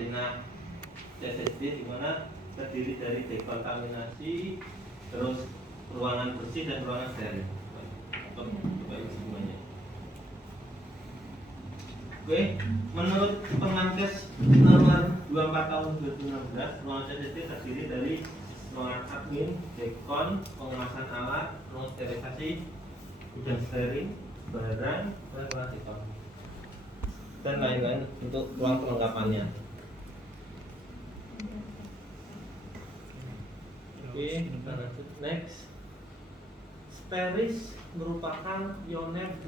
koordinat CSSD di mana terdiri dari dekontaminasi, terus ruangan bersih dan ruangan steril. Coba ini semuanya. Oke, menurut Permenkes nomor 24 tahun 2016, ruangan CSSD terdiri dari ruangan admin, dekon, pengemasan alat, ruang sterilisasi, gudang steril, barang, dan ruang dekon dan lain-lain untuk ruang perlengkapannya. Oke, kita lanjut. Next, steris merupakan pioner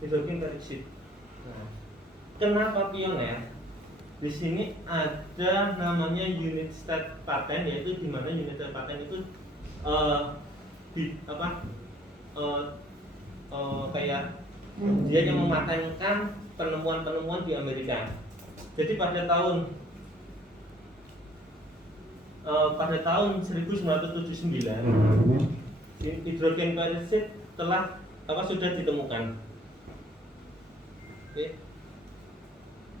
hidrogen peroksid. Nah, kenapa pioner? Di sini ada namanya unit state patent, yaitu di mana unit state patent itu kayak dia yang mematenkan penemuan-penemuan di Amerika. Jadi pada tahun 1979 hidrogen peroksid sudah ditemukan. Oke.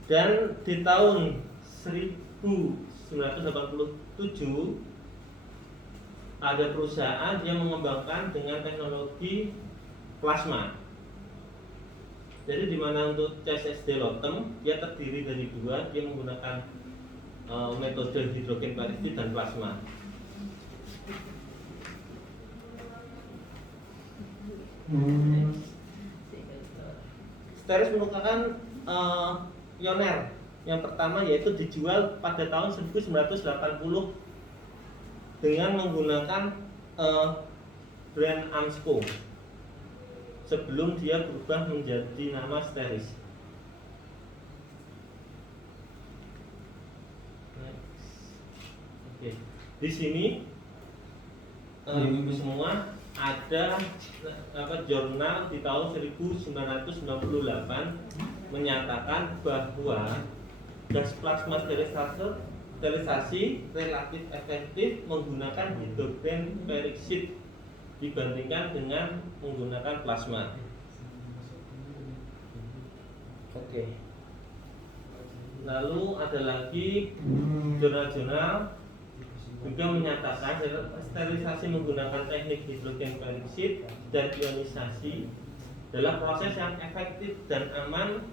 Dan di tahun 1987 ada perusahaan yang mengembangkan dengan teknologi plasma. Jadi di mana untuk CSSD Lotem dia terdiri dari dua, dia menggunakan metode hidrogen peroksid dan plasma. Steris merupakan pioner yang pertama, yaitu dijual pada tahun 1980 dengan menggunakan brand Amsco sebelum dia berubah menjadi nama Steris. Oke. Di sini ibu semua ada jurnal di tahun 1998 menyatakan bahwa gas plasma sterilisasi relatif efektif menggunakan hidrogen peroksid dibandingkan dengan menggunakan plasma. Oke. Lalu ada lagi jurnal-jurnal juga menyatakan sterilisasi menggunakan teknik hidrogen peroksid dan ionisasi adalah proses yang efektif dan aman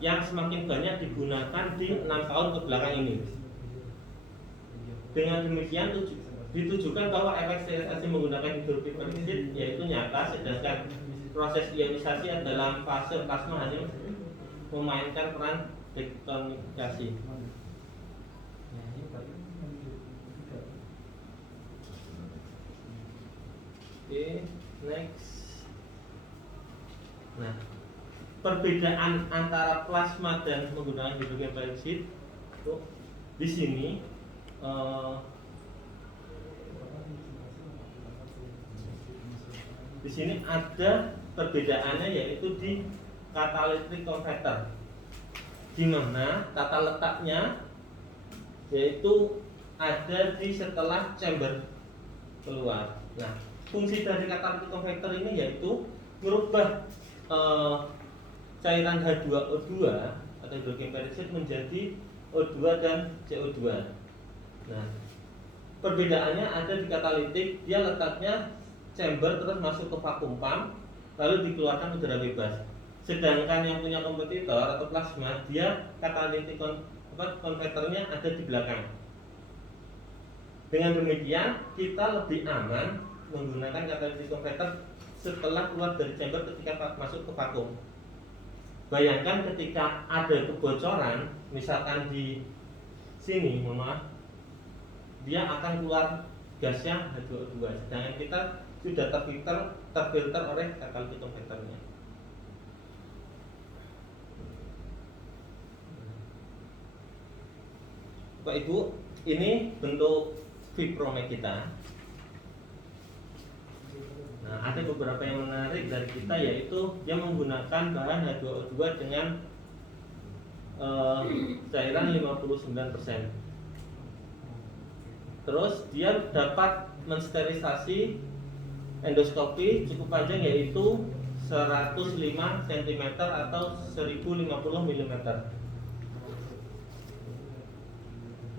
yang semakin banyak digunakan di 6 tahun kebelakang ini. Dengan demikian ditujukan bahwa efek sterilisasi menggunakan hidrogen peroksid yaitu nyata, sedangkan proses ionisasi dalam fase plasma hanya memainkan peran detonasi. Oke, next. Nah, perbedaan antara plasma dan menggunakan hidrogen peroksid di sini ada perbedaannya, yaitu di catalytic converter, di mana tata letaknya yaitu ada di setelah chamber keluar. Nah, fungsi dari catalytic converter ini yaitu merubah cairan H2O2 atau hidrogen peroksid menjadi O2 dan CO2. Nah, perbedaannya ada di katalitik, dia letaknya chamber terus masuk ke vakum pump lalu dikeluarkan udara bebas. Sedangkan yang punya kompetitor atau plasma, dia katalitik konverternya ada di belakang. Dengan demikian kita lebih aman menggunakan katalitik konverter setelah keluar dari chamber ketika masuk ke vakum. Bayangkan ketika ada kebocoran, misalkan di sini, dia akan keluar gasnya H2O2, sedangkan kita sudah terfilter oleh catalytic converternya. Bapak Ibu, ini bentuk Vipromek kita. Nah, ada beberapa yang menarik dari kita, yaitu dia menggunakan bahan H2O2 dengan cairan 59%. Terus dia dapat mensterilisasi endoskopi cukup panjang, yaitu 105 cm atau 1050 mm.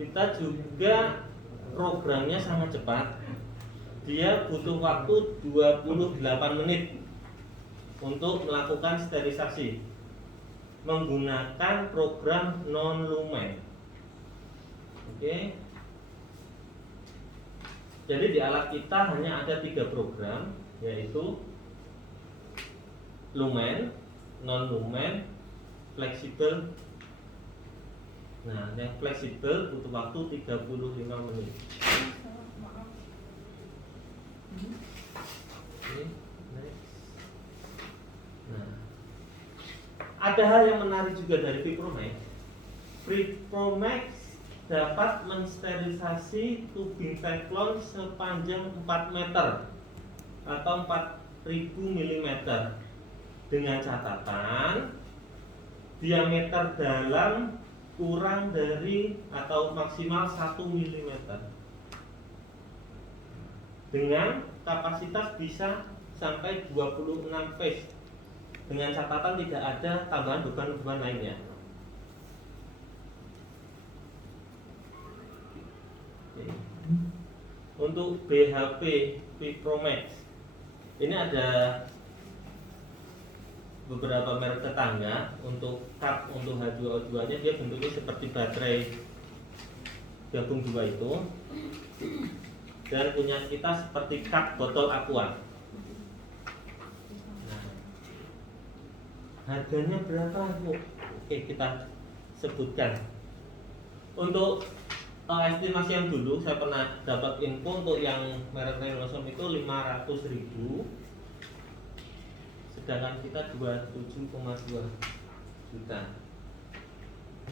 kita juga programnya sangat cepat. Dia butuh waktu 28 menit untuk melakukan sterilisasi menggunakan program non-lumen. Oke. Jadi di alat kita hanya ada 3 program, yaitu lumen, non-lumen, fleksibel. Nah, yang fleksibel butuh waktu 35 menit. Oke, next. Nah, ada hal yang menarik juga dari Vipromax. Vipromax dapat mensterilisasi tubing teflon sepanjang 4 meter atau 4000 mm dengan catatan diameter dalam kurang dari atau maksimal 1 mm dengan kapasitas bisa sampai 26 phase dengan catatan tidak ada tambahan beban-beban lainnya. Untuk BHP Vipromax ini ada beberapa merek tetangga. Untuk cup untuk H2O2 nya dia bentuknya seperti baterai gabung 2 itu, dan punya kita seperti cup botol aqua. Nah, harganya berapa Bu? Oke, kita sebutkan. Untuk estimasi yang dulu saya pernah dapat info untuk yang merek Renosom itu 500.000, sedangkan kita 27,2 juta.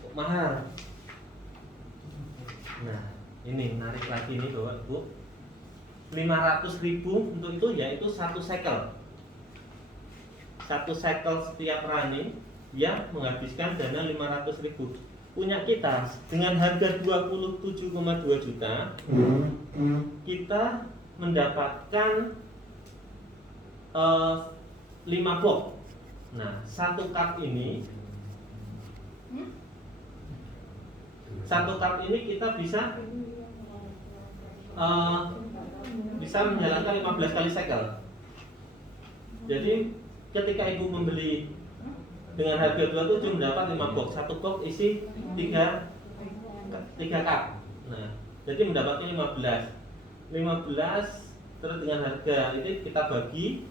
Kok mahal? Nah, ini menarik lagi nih Bapak Ibu. 500.000 untuk itu yaitu 1 sekel. 1 sekel setiap running yang menghabiskan dana 500.000. Punya kita dengan harga 27,2 juta, kita mendapatkan 5 box. Nah, 1 cup ini, 1 cup ini kita bisa menjalankan 15 kali sekel. Jadi ketika ibu membeli dengan harga 27 mendapat 5 box, 1 box isi 3 cup. Nah, jadi mendapatnya 15 terus dengan harga ini kita bagi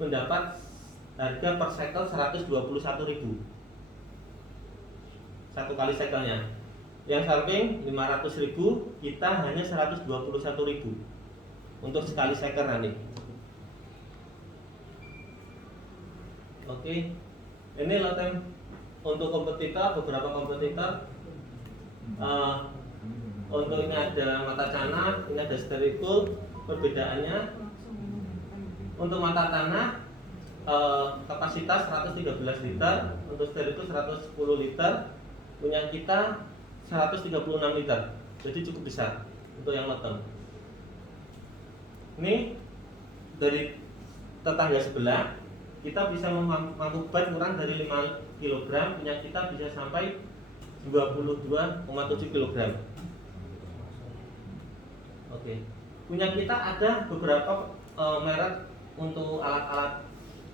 mendapat harga per sekel 121.000. 1 kali sekelnya. Yang samping 500.000, kita hanya 121.000 untuk sekali sekel nanti. Oke. Ini lotem untuk kompetitor, beberapa kompetitor. Untuk ini ada mata tanah, ini ada sterikul. Perbedaannya untuk mata tanah kapasitas 113 liter, untuk sterikul 110 liter, punya kita 136 liter. Jadi cukup besar untuk yang lotem. Ini dari tetangga sebelah. Kita bisa mampu beban kurang dari 5 kg, punya kita bisa sampai 22,7 kg. Oke. Punya kita ada beberapa merek untuk alat-alat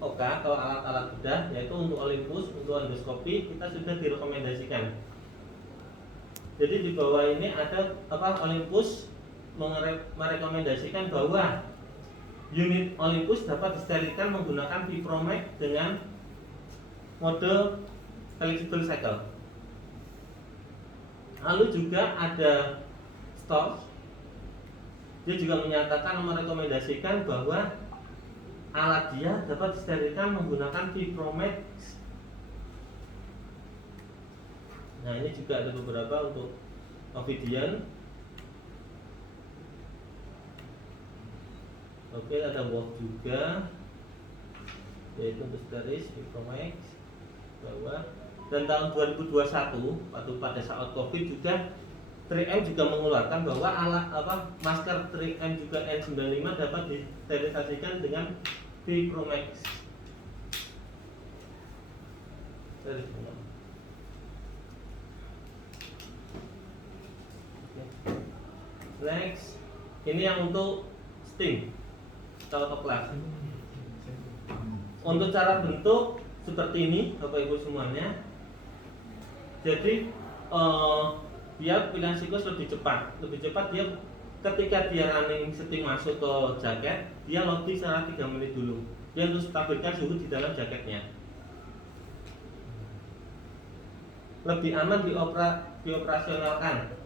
OKA atau alat-alat bedah, yaitu untuk Olympus, untuk endoskopi kita sudah direkomendasikan. Jadi di bawah ini ada Olympus merekomendasikan bahwa unit Olympus dapat disterilkan menggunakan Vipromax dengan mode flexible cycle. Lalu juga ada Storz. Dia juga menyatakan merekomendasikan bahwa alat dia dapat disterilkan menggunakan Vipromax. Nah, ini juga ada beberapa untuk Ovidian. Oke, ada Wolf juga, yaitu untuk sterilis Vipromax bawah. Dan tahun 2021 pada saat COVID juga 3M juga mengeluarkan bahwa masker 3M juga N95 dapat disterilisasikan dengan Vipromax. Next, ini yang untuk steam atau autoclave. Untuk cara bentuk seperti ini, Bapak Ibu semuanya. Jadi dia pilihan siklus lebih cepat. Lebih cepat dia ketika dia running steam masuk ke jaket, dia loading secara 3 menit dulu. Dia untuk stabilkan suhu di dalam jaketnya. Lebih aman dioperasionalkan.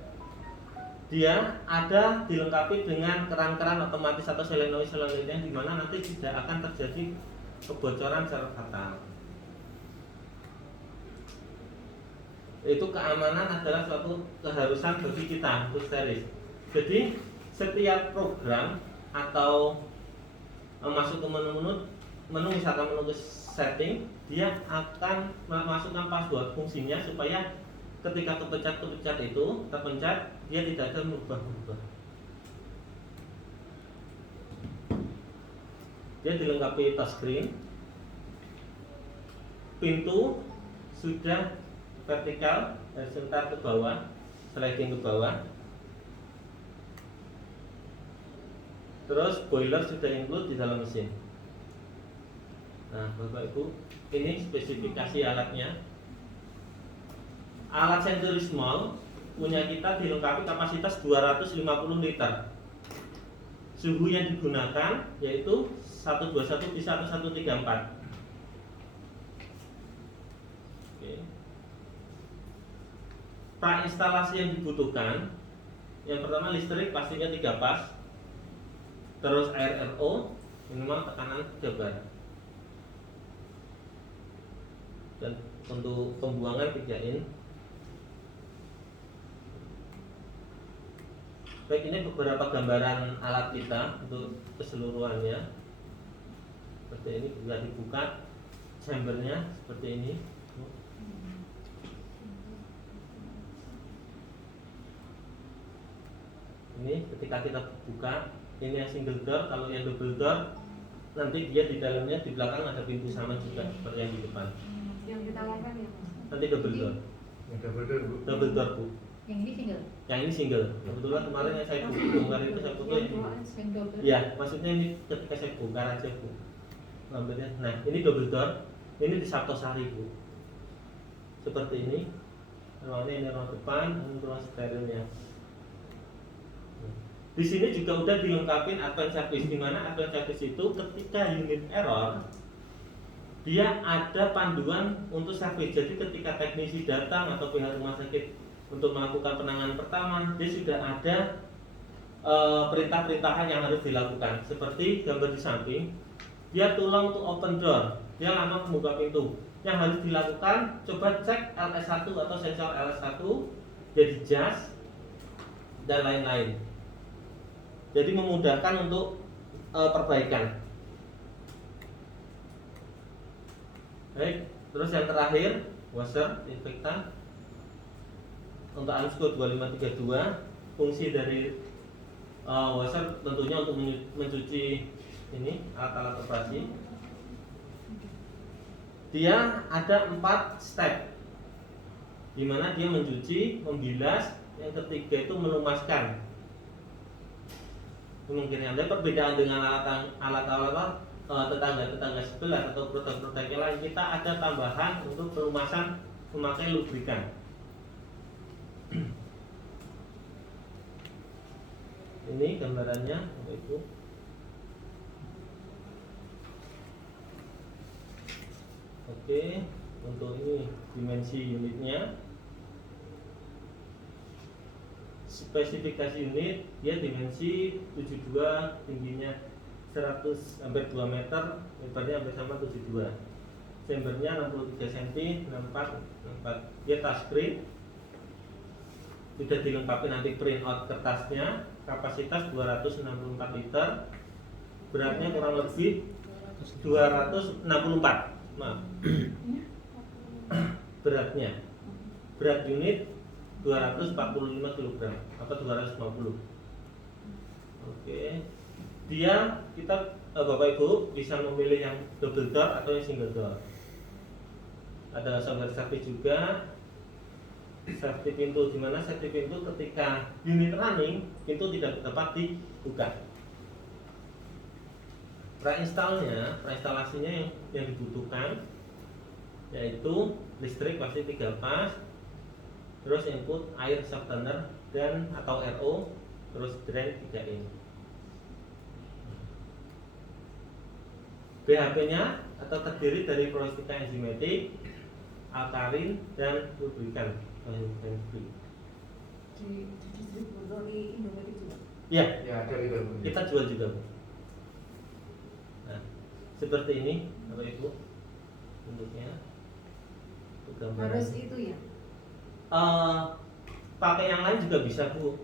Dia ada dilengkapi dengan keran-keran otomatis atau solenoid yang dimana nanti tidak akan terjadi kebocoran secara fatal. Itu keamanan adalah suatu keharusan bagi kita untuk series. Jadi setiap program atau masuk ke menu misalkan menu setting, dia akan memasukkan password fungsinya supaya ketika terpencet dia tidak akan berubah-ubah. Dia dilengkapi touchscreen, pintu sudah vertikal dari sebentar ke bawah, sliding ke bawah. Terus boiler sudah include di dalam mesin. Nah, Bapak Ibu, ini spesifikasi alatnya. Alat Century Small punya kita dilengkapi kapasitas 250 liter. Suhu yang digunakan yaitu 121 bisa 1134. Oke. Pra-instalasi yang dibutuhkan, yang pertama listrik pastinya 3 pas, terus air RO minimal tekanan 3 bar, dan untuk pembuangan 3 in. Baik, ini beberapa gambaran alat kita untuk keseluruhannya. Seperti ini, bisa dibuka chambernya seperti ini. Ini ketika kita buka, ini yang single door. Kalau yang double door, nanti dia di dalamnya di belakang ada pintu sama juga seperti yang di depan. Yang ditawarkan ya? Nanti double door. Yang double door, Bu. Double door, Bu. Yang ini single? Yang ini single. Kebetulan kemarin yang saya bongkar itu saya foto ini. Ya, maksudnya ini ketika saya bongkar aja, Bu. Ngambilnya. Nah, ini double door. Ini di Sabtosari, Bu. Seperti ini. Ruangnya ini ruang depan, ini ruang sterilnya. Di sini juga udah dilengkapi advance service, di mana advance service itu ketika unit error dia ada panduan untuk service. Jadi ketika teknisi datang atau pihak rumah sakit untuk melakukan penanganan pertama, dia sudah ada perintah-perintahan yang harus dilakukan. Seperti gambar di samping, dia tulang untuk open door, dia lama membuka pintu. Yang harus dilakukan, coba cek LS1 atau sensor LS1, jadi jas dan lain-lain. Jadi memudahkan untuk perbaikan. Baik, terus yang terakhir washer disinfektan untuk ANSCO 2532. Fungsi dari washer tentunya untuk mencuci ini alat-alat operasi. Dia ada 4 step, di mana dia mencuci, membilas, yang ketiga itu melumaskan. Mungkin ada perbedaan dengan alat-alat tetangga sebelah atau produk-produk yang lain. Kita ada tambahan untuk pelumasan memakai lubrikan. Ini gambarannya, Bapak Ibu. Oke, untuk ini dimensi unitnya. Spesifikasi unit, dia dimensi 72, tingginya 100 hampir 2 meter, lebarnya hampir sama 72. Chambernya 63 cm, 64. Dia touchscreen. Sudah dilengkapi nanti printout kertasnya. Kapasitas 264 liter. Beratnya kurang lebih 264. Maaf. Beratnya. Berat unit 245 kg atau 250. Oke. Dia kita Bapak Ibu bisa memilih yang double door atau yang single door. Ada software service juga. safety pintu, di mana safety pintu ketika unit running pintu tidak dapat dibuka. Preinstalasinya yang dibutuhkan yaitu listrik pasti 3 pas, terus input air softener dan atau RO, terus drain 3 in. BHP-nya atau terdiri dari Floristika enzimatik, alkalin dan lubrikan. Di distributor di Indomaret juga. Ya, Ya, ada itu. kita jual juga, Bu. Nah, seperti ini, Bapak Ibu, bentuknya. Itu gambaran. Harus itu ya. Pakai yang lain juga bisa, Bu.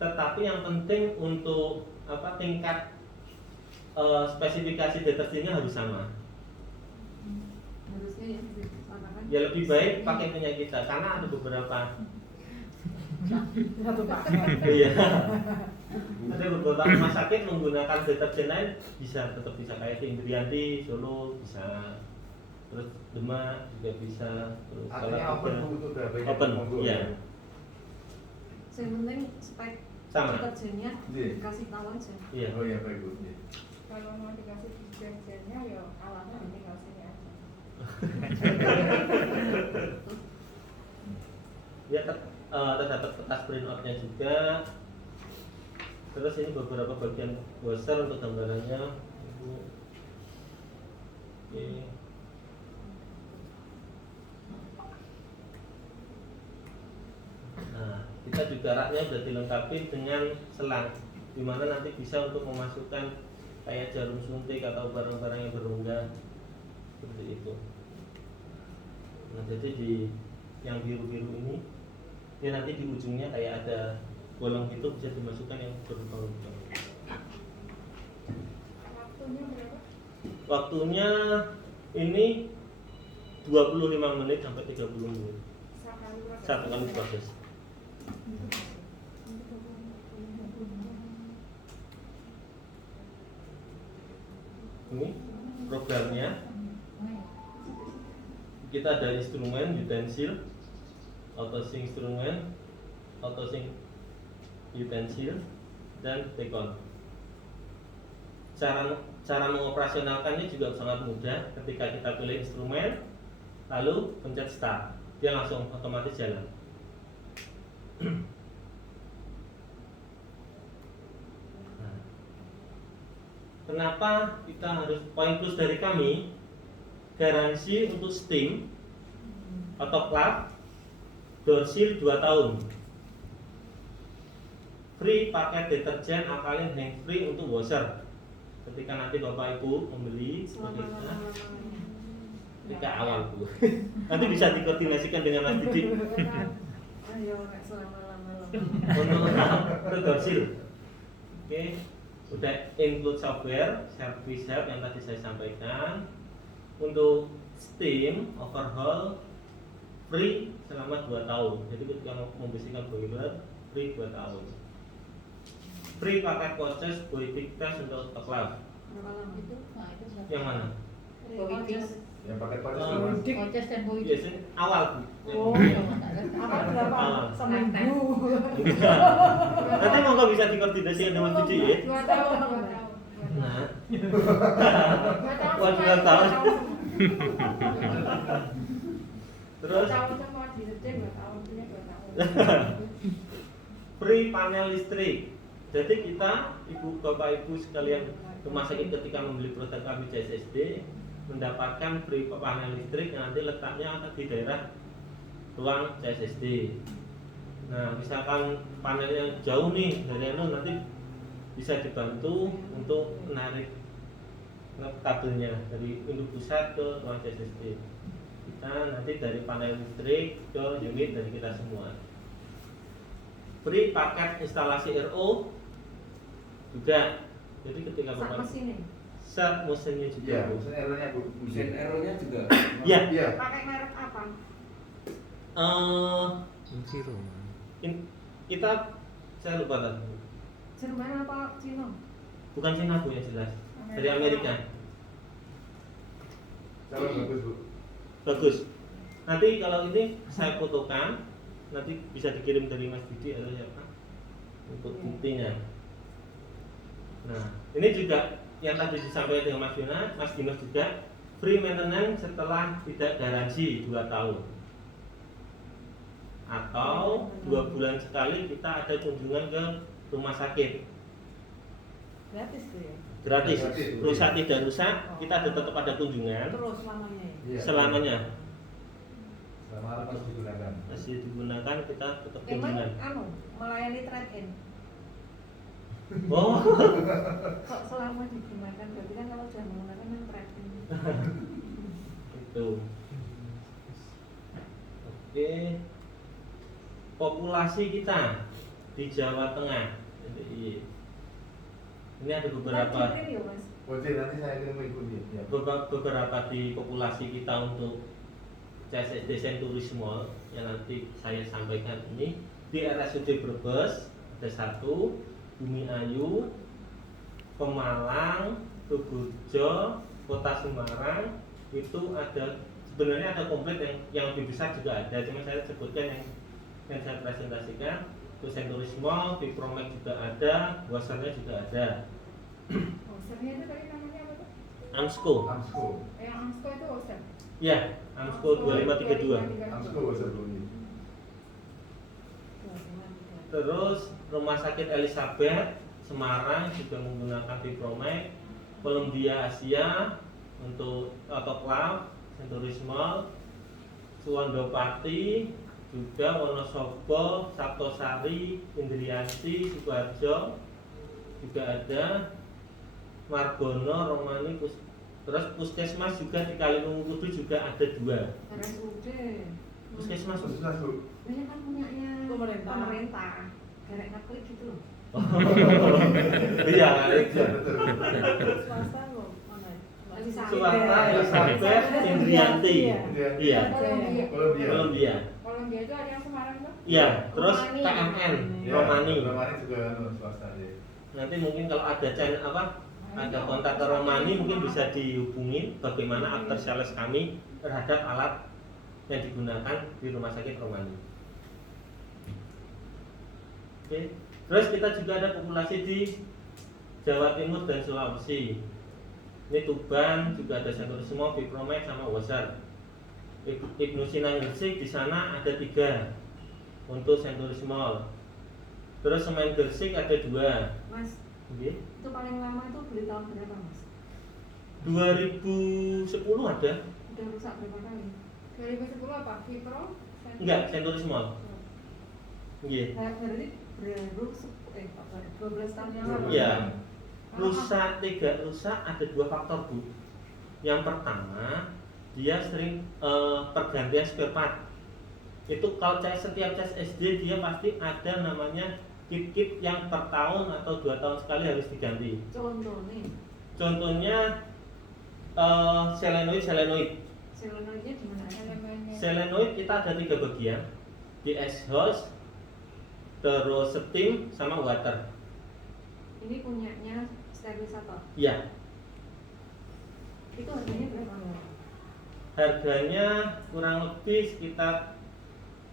Tetapi yang penting untuk tingkat spesifikasi deterjennya harus sama. Harusnya yang disamakan. Ya lebih baik pakai punya kita karena ada beberapa. Satu paket. Iya. Ada beberapa rumah sakit menggunakan deterjen lain tetap bisa kayak di Indrianti, Solo bisa. Terus Demak juga bisa. Terus Artinya open untuk berapa ya? Open, Monggo. iya. Yang penting spek Sama. deterjennya Iya. dikasih tahu aja. Iya. Oh iya, baik Bu. Iya. Kalau mau dikasih deterjennya ya alatnya tinggal sini aja. Ya terdapat kertas printoutnya juga. Terus ini beberapa bagian washer untuk gambarannya, Ibu. Oke. Nah, kita juga raknya sudah dilengkapi dengan selang, dimana nanti bisa untuk memasukkan kayak jarum suntik atau barang-barang yang berongga seperti itu. Nah, jadi di yang biru-biru ini, dia nanti di ujungnya kayak ada bolong gitu, bisa dimasukkan yang berlubang-lubang. Waktunya berapa? Waktunya ini 25 menit sampai 30 menit satu kali proses. Ini programnya. Kita ada instrumen, utensil, auto-sync instrumen, auto-sync utensil, dan beacon. Cara mengoperasionalkannya juga sangat mudah. Ketika kita pilih instrumen, lalu pencet start, dia langsung otomatis jalan. Nah, kenapa kita harus poin plus dari kami? Garansi untuk steam atau club door seal 2 tahun. Free paket deterjen alkalin hang free untuk washer. Ketika nanti Bapak Ibu membeli produknya, ketika awal Bu. Nanti bisa dikoordinasikan dengan Mas Didi Ayo selama-lama. untuk door seal. Oke, udah include software, service help yang tadi saya sampaikan. Untuk steam overhaul free selama 2 tahun. Jadi ketika membersihkan boiler free 2 tahun. Free paket proses boiling test untuk club. Berapa lama itu? Nah, itu berapa? Yang mana? Boitis. Yang pakai pakai Oh, semua. Koces dan boy. Biasanya awal Bu. Oh, Iya. apa berapa? Ah. Seminggu. Nanti monggo bisa dikoordinasikan dengan Cici ya. 2 tahun, 2 tahun. Nah, 2 tahun. Wah, 2 tahun. Terus 2 tahun semua deterjen 2 tahun, punya 2 tahun. free panel listrik. Jadi kita, ibu bapak ibu sekalian rumah sakit ketika membeli produk kami CSSD mendapatkan free panel listrik yang nanti letaknya ada di daerah ruang CSSD. Nah, misalkan panelnya jauh nih dari nanti bisa dibantu untuk menarik kabelnya dari induk pusat ke ruang CSSD. Kita nanti dari panel listrik ke unit dari kita semua. Free paket instalasi RO juga. Jadi ketika Sak Bapak mesinnya. set mesinnya juga. Iya, Bu. mesin airnya Bu. Mesin aeronya juga. Iya. Iya. Pakai merek apa? Kita saya lupa tadi. Jerman apa Cina? Bukan Cina Bu yang jelas. Dari Amerika. Salam bagus Bu. Bagus. Nanti kalau ini saya fotokan, nanti bisa dikirim dari Mas Didi atau siapa untuk buktinya. Nah, ini juga yang tadi disampaikan dengan Mas Yuna, Mas Dimas juga free maintenance setelah tidak garansi 2 tahun. Atau 2 bulan sekali kita ada kunjungan ke rumah sakit. Gratis tuh ya. Gratis. Gratis. Rusak tidak rusak, kita ada tetap ada kunjungan Terus lamanya ya. Iya. selamanya. Selama masih digunakan. Masih digunakan kita tetap Emang kunjungan. melayani trade in. Oh, Kok selama digunakan berarti kan kalau sudah menggunakan yang trade in. itu. Oke. Populasi kita di Jawa Tengah. Jadi, ini ada beberapa Kirim ya Mas. Oke, nanti saya kirim ikuti. Ya. beberapa di populasi kita untuk CSSD Senturismol yang nanti saya sampaikan ini. Di RSUD Brebes ada 1, Bumi Ayu, Pemalang, Tugurejo, Kota Semarang itu ada, sebenarnya ada komplit yang lebih besar juga ada, cuma saya sebutkan yang saya presentasikan. Itu Senturismol, Vipromek juga ada, Wassernya juga ada. Osernya itu tadi namanya apa tuh? Amsco, Amsko. Yang Amsko itu Oser. ya, Amsco 2532. Amsko sebelumnya. Terus Rumah Sakit Elizabeth Semarang juga menggunakan Vipromek, Columbia Asia untuk autoclave, Senturismol, Suwandopati, juga Wonosobo, Saptosari, Indrianti, Sukoharjo juga ada, Margono, Romani, terus Puskesmas juga di Kaliwungu Kudu juga ada 2. RSUD. Puskesmas Masuk masuk. Banyak kan punyanya Pemerintah. Garek ngeklik gitu loh. iya, Iya betul. Swasta loh. Mana? Suwata, Elizabeth, Indrianti. Iya. Kolombia. Columbia. Kolombia itu ada yang Semarang tuh. Iya, terus Romani. KMN, Ya, Romani. Romani juga swasta ya. Nanti mungkin kalau ada channel ada kontak ke Romani mungkin bisa dihubungi bagaimana after sales kami terhadap alat yang digunakan di rumah sakit Romani. Oke. Terus kita juga ada populasi di Jawa Timur dan Sulawesi. Ini Tuban juga ada Senturismol, Vipromek sama Wasser. Ibnu Sina Gresik di sana ada 3 untuk Senturismol. Terus Semen Gresik ada 2. Mas, Oke. itu paling lama itu beli tahun berapa Mas? 2010 ada? Udah rusak berapa kali? 2010 apa? Vipro? Enggak, Senturismol. Iya. Nah, berarti baru 12 tahun yang lalu. Iya. Rusak, 3 rusak ada 2 faktor, Bu. Yang pertama, dia sering pergantian spare part. Itu kalau setiap CSSD dia pasti ada namanya kit-kit yang per tahun atau 2 tahun sekali harus diganti. Contohnya selenoid. Selenoidnya di mana? Selenoid kita ada 3 bagian, di exhaust, terus steam sama water. Ini punyanya sterilisator. Iya. Itu harganya berapa? Harganya kurang lebih sekitar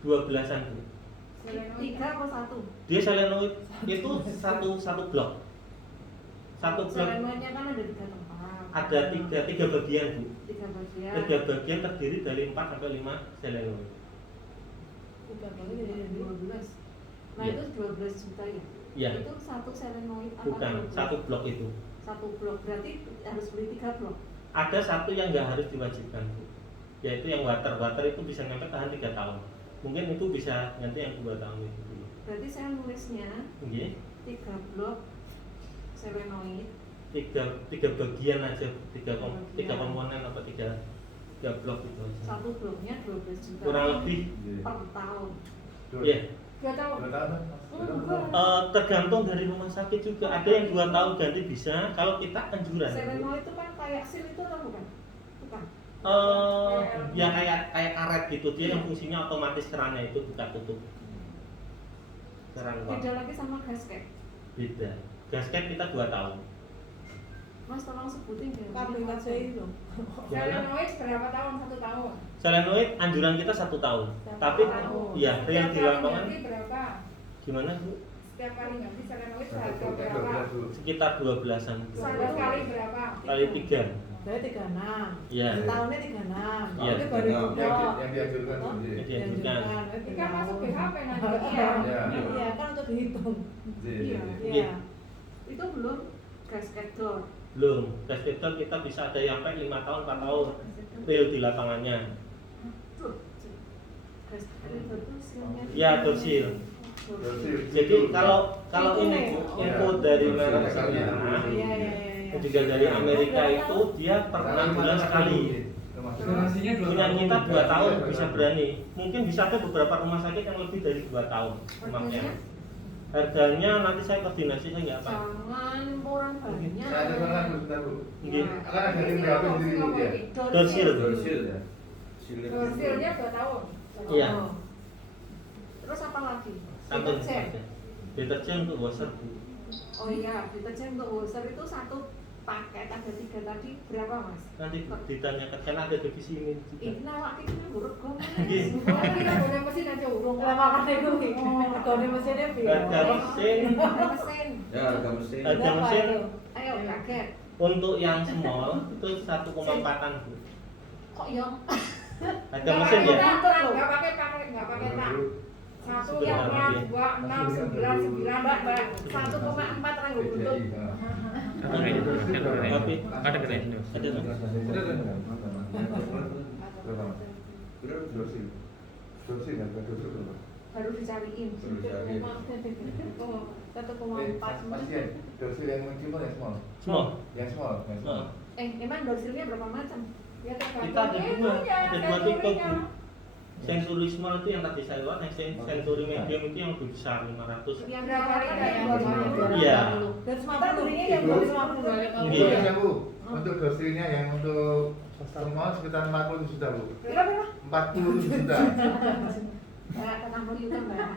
12-an, Bu. 3 atau 1? Dia selenoid itu satu blok. Satu blok Selenoidnya kan ada 3 tempat. ada tiga bagian, Bu. 3 bagian. 3 bagian terdiri dari 4 sampai 5 selenoid. 3 kali dari 12. Nah, Iya. itu 12 juta ya? Iya. Itu 1 selenoid apa? Bukan 12? satu blok itu. 1 blok. Berarti harus beli 3 blok. Ada satu yang nggak harus diwajibkan, Bu. Yaitu yang water. Water itu bisa nyampe tahan 3 tahun. Mungkin itu bisa nanti yang 2 tahun itu dulu. Berarti saya nulisnya Oke. 3 blok selenoid. 3 bagian aja, 3 komponen apa 3 blok itu aja. 1 bloknya 12 juta. Kurang lebih. per tahun. Iya. 2 tahun. Tergantung dari rumah sakit juga. Ada yang 2 tahun ganti bisa. Kalau kita anjuran. Selenoid itu kan kayak sil itu atau bukan? Bukan. Ya kayak karet gitu. Dia yang fungsinya otomatis kerannya itu buka tutup. Keran kok. Beda lagi sama gasket. Beda. Gasket kita 2 tahun. Mas tolong sebutin deh. KBKCI loh. Selenoid berapa tahun? 1 tahun. Selenoid anjuran kita 1 tahun. Tapi ya real di lapangan ganti berapa? gimana Bu? Setiap kali ganti selenoid Satu harga kali berapa? 12 dulu. Sekitar 12-an. Satu kali berapa? Kali 3. Berarti 36. Iya. Setahunnya 36. Iya. Tapi baru Yang dibuka. dianjurkan Oh, J. Yang dianjurkan. Ini kan masuk BHP nanti. Iya. Iya, kan untuk dihitung. J. Iya. Iya. Itu belum gasket door. Belum. Gasketor kita bisa ada yang sampai 5 tahun, 4 tahun. Real di lapangannya. Gasket door itu silnya. Ya, dorsil. Dorsil. Jadi kalau Itu ini Bu, info dari merek Dorsil. Semina, Iya, iya, iya. juga dari Amerika itu dia per 6 bulan sekali. Durasinya 2 Punya tahun. kita 2 tahun bisa berani. Mungkin bisa ke beberapa rumah sakit yang lebih dari 2 tahun pemakaian. Harganya nanti saya koordinasi, saya nggak apa. Jangan orang banyak. Saya ada banget bentar Bu. Iya. Akan ada yang berapa di sini Bu ya? Dorsil. Dorsil ya. Dorsilnya 2 tahun. Iya. Oh. Terus apa lagi? Sampai Deterjen. deterjen untuk washer Bu. Oh iya, deterjen untuk washer itu satu paket ada 3 tadi berapa Mas? Nanti ditanyakan karena ada divisi ini juga. Ini awak kita buruk kok. Iya. Tapi kita boleh mesin aja urung. Lah makanya gue kalau mesinnya Harga mesin Mesin. Ya, harga mesin. Harga Berapa mesin itu? Ayo kaget. untuk yang small itu 1,4-an Bu. Kok yang Harga mesin ya. Nggak pakai tak. 1, Sebenarnya 5, 2, 6, 9, 9, Mbak 1,4 ranggo buntut. Tapi Ada keren. ada Mas? Berapa Mas? Dorsil. Dorsil harga dorsil berapa? Baru dicariin. Baru dicariin. Oh, 1,4. Pasien, dorsil yang minimal yang small. Small. Yang small, yang small. Emang dorsilnya berapa macam? Ya Kita ada dua tipe Bu. Sensori small itu yang tadi saya lihat, yang sensori medium itu yang lebih besar 500. Yang Berapa berapa liter yang ya? Iya. 250. yang 250. Ibu Iya. ya Bu, untuk dorsilnya yang untuk small sekitar 40 juta Bu. Berapa? 40 juta. Kayak tenang dulu kan Mbak.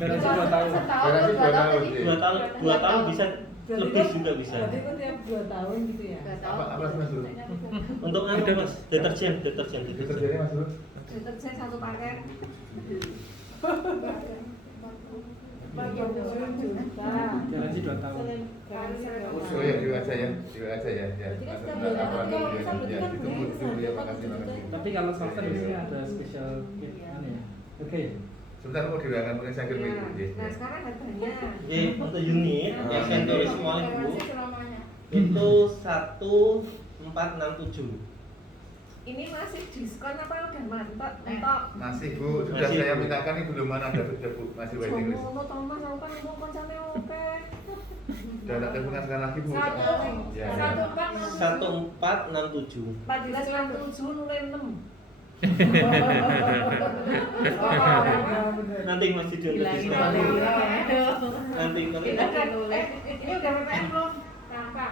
Garansi 2 tahun. Garansi 2 tahun. J. 2 tahun bisa lebih juga bisa. Berarti itu tiap 2 tahun gitu ya. Apa Mas dulu? Untuk anu Mas, deterjen. Deterjennya Mas dulu. Deterjen satu paket. Garansi 2 tahun. Oh ya, dulu aja ya, ya. Ditunggu ya, makasih. Tapi kalau swasta biasanya ada spesial anu ya. Oke. Sebentar mau diulangan mungkin saya kira Iya. Ibu. Nah sekarang harganya. Untuk unit yang sensori small Bu Garansi selamanya. itu 1467. Ini masih diskon apa udah mantap? Entok. Masih Bu, sudah Masih, saya Bu. mintakan ini belum mana ada sudah Bu, masih waiting list. Jomo Thomas aku kan ngomong koncone oke. Sudah tak teleponkan sekarang lagi Bu. Ya, ya. 1467. 1467 nulen 6. Nanti masih diundur Bilangin diskon. Nanti Ini udah PPN belum? Angka.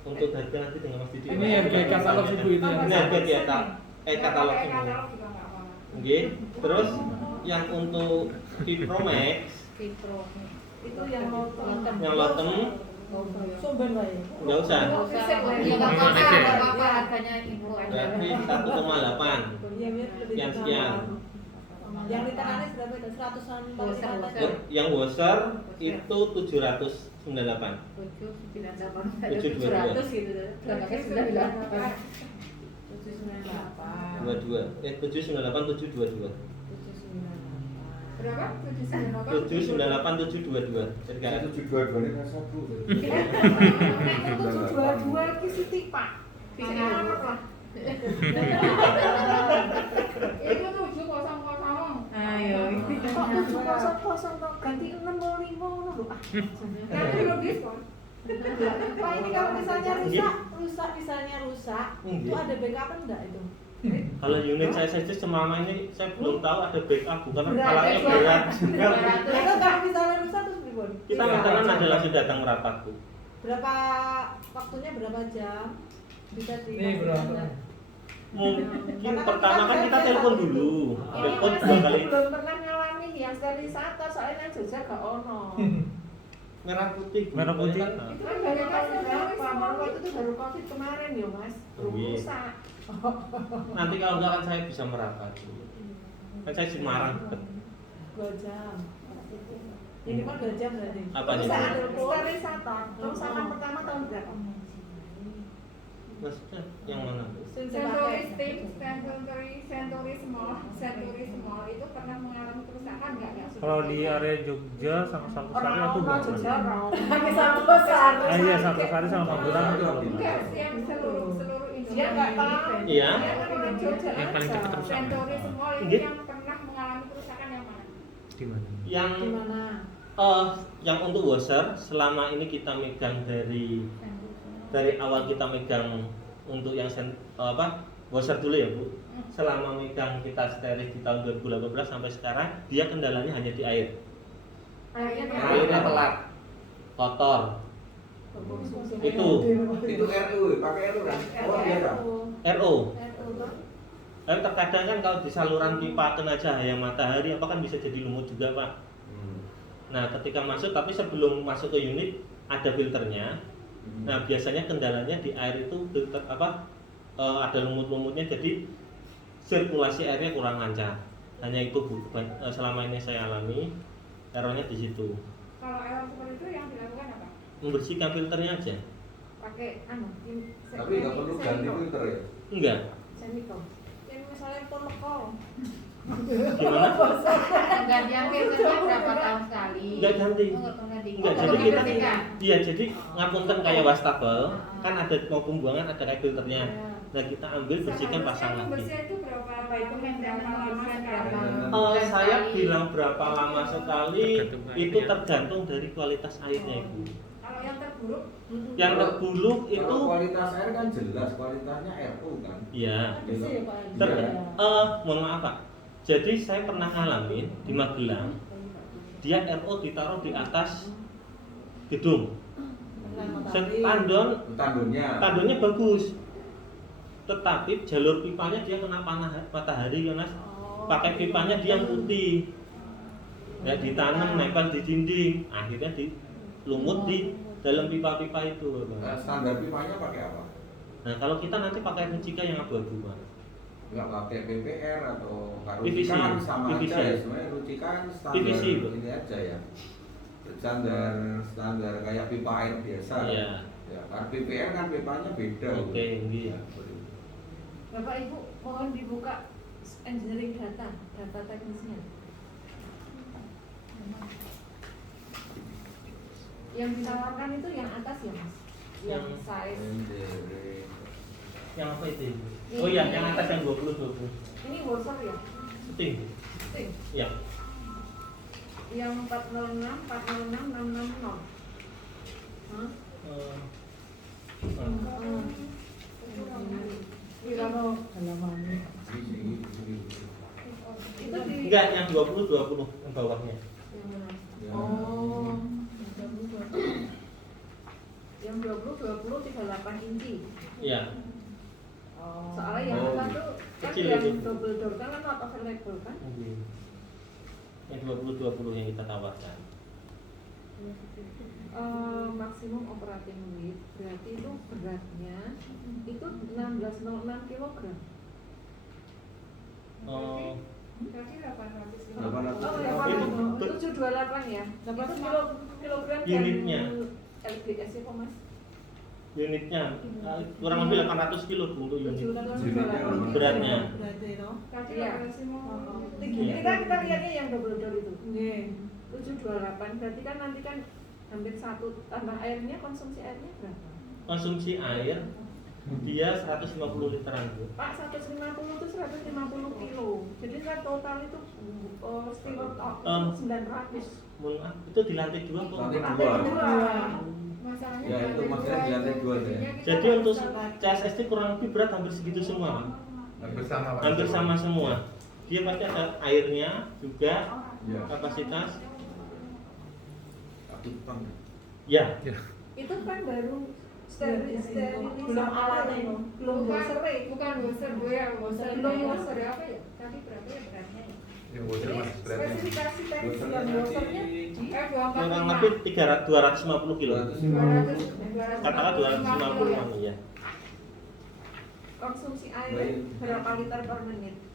untuk harga nanti dengan Mas Didi. Ini yang kayak katalog Ibu itu ya. Ini harga di atas katalog Pakai semua. katalog juga nggak apa-apa. Oke. Terus yang untuk di Pro Max Vitro. Itu yang lotem. yang lotem Sumben wae. nggak usah. Iya, nggak apa-apa, harganya info aja. Berarti 1,8. Iya, biar lebih Yang gampang. sekian. Yang literannya berapa itu? 100-an Washer, paling washer. atas. Yang washer itu 798. 700 gitu. Udah pakai 98. 798. 22. 798 722. 798. Berapa? 798 722. Jadi kan 722 ini rasa Bu. Nek 722 iki Siti Pak. Bisa ngarep lah. Itu 700. Ayo. Kok 700 kok ganti 605 ngono lho. Nanti belum diskon. Pak, ini kalau misalnya rusak Iya. itu ada backup enggak itu? kalau unit saya saja selama ini saya belum tahu ada backup bukan Berat, alatnya ya, berat. Itu kalau misalnya rusak terus gimana? Kita maintenance ada langsung datang merapat Bu. Berapa waktunya berapa jam? Bisa di Ini berapa? Mungkin pertama kan kita telepon dulu. Ini Telepon masih 2 kali. belum pernah ngalami yang sterilisator soalnya nang Jogja gak ono. merah putih. Merah putih. Kan, Itu kan baru tahun berapa? Baru waktu itu baru COVID kemarin ya mas. Belum Iya. rusak. nanti kalau enggak kan saya bisa merapat. Kan saya Semarang. 2 jam. Ini kan 2 jam berarti. Apa Terus nih? saat sterilisator, kerusakan pertama tahun berapa? Maksudnya yang mana? Century State, Century Small itu pernah mengalami kerusakan nggak ya? Kalau di area Jogja sama Sangkosari aku belum Jogja pernah. Rauma. Sangkosari. Ah iya, Sangkosari sama Magelang itu belum pernah. Enggak, yang seluruh Dia Indonesia. nggak tahu. Iya. Dia kan orang Jogja Yang paling dekat aja. rusak. Century Small itu Iya. yang pernah mengalami kerusakan yang mana? Di mana? Yang Di mana? yang untuk washer selama ini kita megang dari awal kita megang untuk yang washer dulu ya Bu. Selama megang kita steril di tahun 2018 sampai sekarang dia kendalanya hanya di air. Airnya telat, kotor. Itu. Itu RU, pakai RU kan? Oh biasa. RO. Tapi terkadang kan kalau di saluran pipa kena cahaya matahari apa kan bisa jadi lumut juga Pak. Nah ketika masuk tapi sebelum masuk ke unit ada filternya. Nah biasanya kendalanya di air itu filter ada lumut-lumutnya jadi sirkulasi airnya kurang lancar. Hanya itu Bu, selama ini saya alami errornya di situ. Kalau error seperti itu yang dilakukan apa? Membersihkan filternya aja. Pakai Tapi nggak perlu ganti filter ya? Enggak. Semikon. Yang misalnya polekol. Gimana? Gantian filternya berapa tahun sekali? Enggak ganti. Enggak pernah diganti. Enggak, Oh, jadi perlu kita dibersihkan. iya jadi ngapunten kayak wastafel kan ada mau pembuangan ada kayak filternya. Nah kita ambil bersihkan pasang lagi. Pembersihan itu berapa lama sekali? Saya bilang berapa lama sekali itu tergantung dari kualitas airnya Ibu. Kalau yang terburuk Yang terburuk itu Kalau kualitas air kan jelas, kualitasnya RU kan. ya. Bersih ya Pak. Mohon maaf Pak. Jadi saya pernah ngalamin di Magelang dia RO ditaruh di atas gedung. Tandonnya bagus. Tetapi jalur pipanya dia kena matahari ya Mas. Pakai pipanya dia yang putih. Ya ditanam nempel di dinding, akhirnya dilumut di dalam pipa-pipa itu. Standar pipanya pakai apa? Nah, kalau kita nanti pakai rucika yang abu-abu, Mas. Nggak pakai PPR atau PVC. Rucika kan sama PVC. aja ya sebenarnya. Rucika kan standar PVC, Bu. ini aja ya. Standar kayak pipa air biasa. Iya. Ya, kan PPR kan pipanya beda. Oke, iya. Bapak Ibu mohon dibuka engineering data teknisnya. Yang ditawarkan itu yang atas ya Mas? Yang size. Yang apa itu? Oh iya, yang atas yang 20. Ini washer ya? Seting. Sting. Ya. Yang 406, 406, 660. Hah? Kirano halamannya. Itu di Enggak, yang 20 yang bawahnya. yang mana? Ya. Oh. Yang 20 38 inci. Iya. Soalnya yang Oh, atas tuh kan kecil yang itu. double door kan atau available kan? Yang 20 yang kita tawarkan. Maksimum operating weight berarti itu beratnya itu 1606 kg. Oh, berarti 800 kilo. 800 Oh ya, Itu 728 ya. 800 kilogram Unitnya. LBS ya kok Mas? unitnya kurang lebih 800 kilo Bu, untuk unit. 728 Beratnya. Beratnya itu. Berarti Iya. maksimum Kita lihatnya yang double door itu. 728 berarti kan nanti kan hampir 1 tambah airnya, konsumsi airnya berapa? Konsumsi air dia 150 literan Bu. Pak 150 itu 150 kilo. Jadi kan total itu steward 900. Mohon maaf, itu di lantai 2 kok. Lantai Lantai dua. dua. masalahnya Ya, itu maksudnya di lantai dua ya. Jadi untuk CSST kurang lebih berat hampir segitu semua. Hampir sama Pak. Hampir sama semua. Dia pasti ada airnya juga Ya. kapasitas. Satu ton. Ya, Itu kan baru sterilisasi Belum alatnya itu. belum washer. bukan washer gue ya washer Belum ini washer. berapa ya tadi berapa ya beratnya ya Yang bocor Ini Mas beratnya. spesifikasi teknis Washernya yang washernya di- di kurang lebih 250 kilo. 250. Katakan 250 ya. ya. Konsumsi air berapa liter per menit?